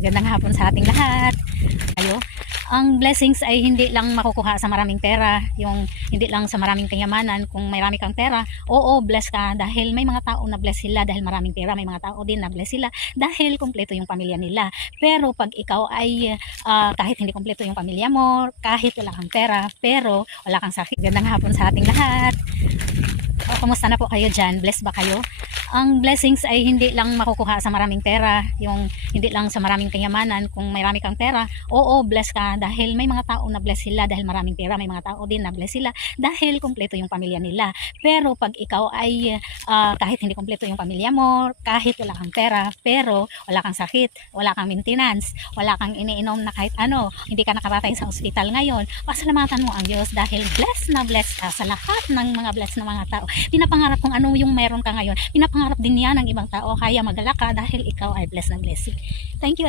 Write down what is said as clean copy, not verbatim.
Magandang hapon sa ating lahat. Ang blessings ay hindi lang makukuha sa maraming pera, yung hindi lang sa maraming kayamanan. Kung may marami kang pera, oo, bless ka dahil may mga tao na bless sila dahil maraming pera, may mga tao din na bless sila dahil kumpleto yung pamilya nila. Pero pag ikaw ay kahit hindi kumpleto yung pamilya mo, kahit wala kang pera, pero wala kang sakit. Magandang hapon sa ating lahat. Kumusta na po kayo dyan? Bless ba kayo? Ang blessings ay hindi lang makukuha sa maraming pera, yung hindi lang sa maraming kayamanan. Kung may marami kang pera, oo, bless ka dahil may mga tao na bless sila dahil maraming pera, may mga tao din na bless sila dahil kumpleto yung pamilya nila. Pero pag ikaw ay kahit hindi kumpleto yung pamilya mo, kahit wala kang pera, pero wala kang sakit, wala kang maintenance, wala kang iniinom na kahit ano, hindi ka nakaratay sa ospital ngayon, pasalamatan mo ang Diyos dahil bless na bless ka sa lahat ng mga bless na mga tao. Pinapangarap kung ano yung meron ka ngayon, pinapangarap din yan ng ibang tao, kaya magalak ka dahil ikaw ay blessed na blessing. Thank you.